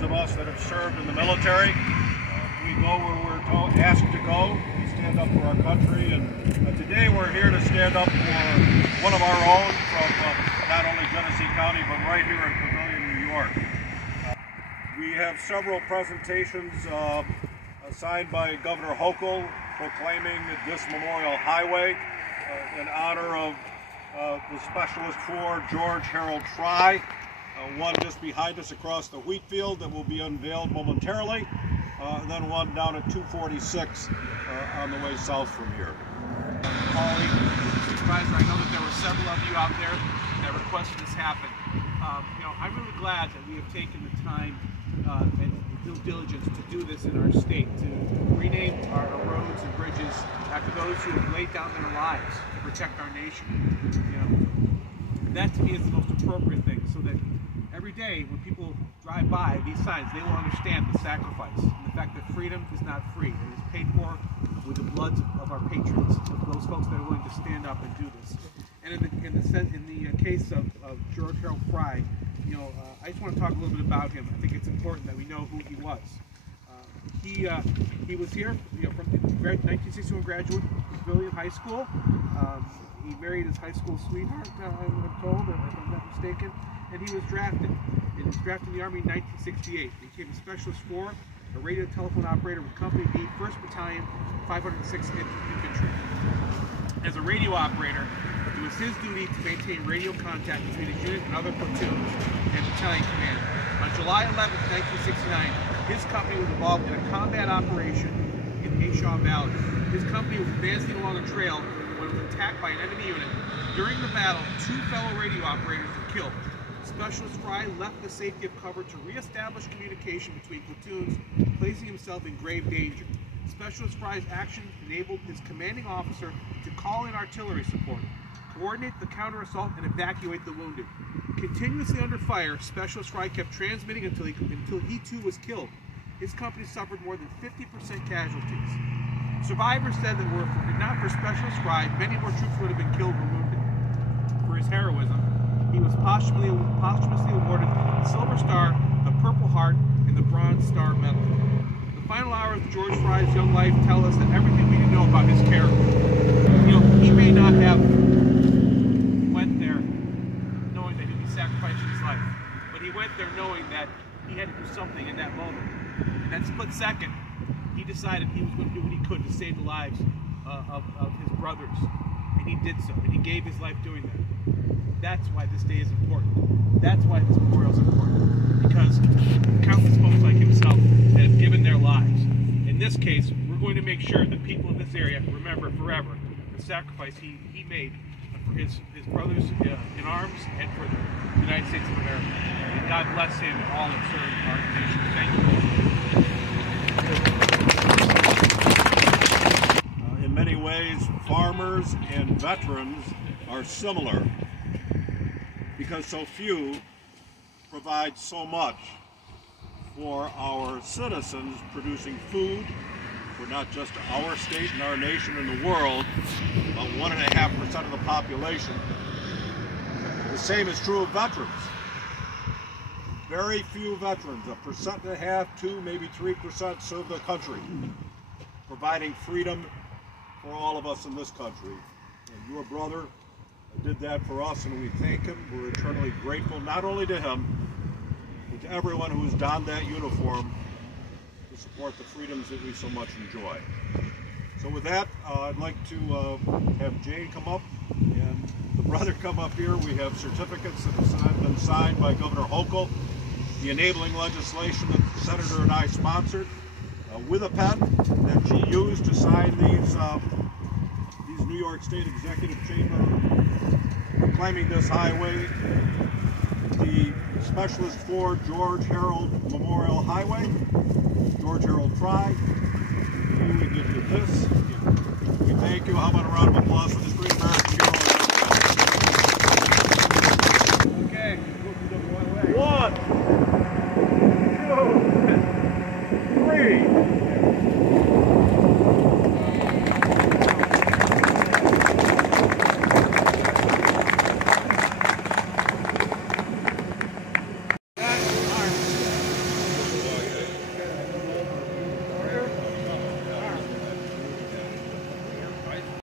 those of us that have served in the military. We go where we're asked to go. We stand up for our country, and today we're here to stand up for one of our own from not only Genesee County, but right here in Pavilion, New York. We have several presentations signed by Governor Hochul proclaiming this Memorial Highway in honor of the Specialist 4 George Harold Fry, one just behind us across the wheat field that will be unveiled momentarily, and then one down at 246 on the way south from here. Paulie, Supervisor, I know that there were several of you out there that requested this happen. I'm really glad that we have taken the time and due diligence to do this in our state, to rename our roads and bridges after those who have laid down their lives to protect our nation. That to me is the most appropriate thing, so that every day when people drive by these signs, they will understand the sacrifice and the fact that freedom is not free. It is paid for with the blood of our patriots, of those folks that are willing to stand up and do this. And in the case of George Harold Fry, I just want to talk a little bit about him. I think it's important that we know who he was. He was here, from the 1961 graduate of Pavilion High School. He married his high school sweetheart, I'm told, if I'm not mistaken, and he was drafted. He was drafted in the Army in 1968. He became a Specialist 4, a radio and telephone operator with Company B, 1st Battalion, 506th Infantry. As a radio operator, it was his duty to maintain radio contact between his unit and other platoons and battalion command. On July 11, 1969, his company was involved in a combat operation in the Shaw Valley. His company was advancing along a trail when it was attacked by an enemy unit. During the battle, 2 fellow radio operators were killed. Specialist Fry left the safety of cover to re-establish communication between platoons, placing himself in grave danger. Specialist Fry's action enabled his commanding officer to call in artillery support, coordinate the counter-assault, and evacuate the wounded. Continuously under fire, Specialist Fry kept transmitting until he too was killed. His company suffered more than 50% casualties. Survivors said that were it not for Specialist Fry, many more troops would have been killed or wounded. For his heroism, he was posthumously awarded the Silver Star, the Purple Heart, and the Bronze Star Medal. The final hours of George Fry's young life tell us that everything we need to know about his character. He may not have went there knowing that he'd be sacrificing his life, but he went there knowing that he had to do something in that moment. In that split second, he decided he was going to do what he could to save the lives of his brothers, and he did so, and he gave his life doing that. That's why this day is important. That's why this memorial is important, because countless folks like himself that have given their lives. In this case, we're going to make sure that people in this area remember forever the sacrifice he made for his brothers in arms and for the United States of America. And God bless him and all that serve our nation. Thank you. In many ways, farmers and veterans are similar, because so few provide so much for our citizens, producing food for not just our state and our nation and the world, about 1.5% of the population. The same is true of veterans. Very few veterans, 1.5%, 2%, maybe 3% serve their country, providing freedom for all of us in this country. And your brother did that for us, and we thank him. We're eternally grateful, not only to him, but to everyone who has donned that uniform to support the freedoms that we so much enjoy. So with that, I'd like to have Jane come up and the brother come up here. We have certificates that have been signed by Governor Hochul, the enabling legislation that the Senator and I sponsored, with a pen that she used to sign these New York State Executive Chamber proclaiming this highway the Specialist 4 George Harold Memorial Highway. George Harold Fry. We give you this. We thank you. How about a round of applause for this great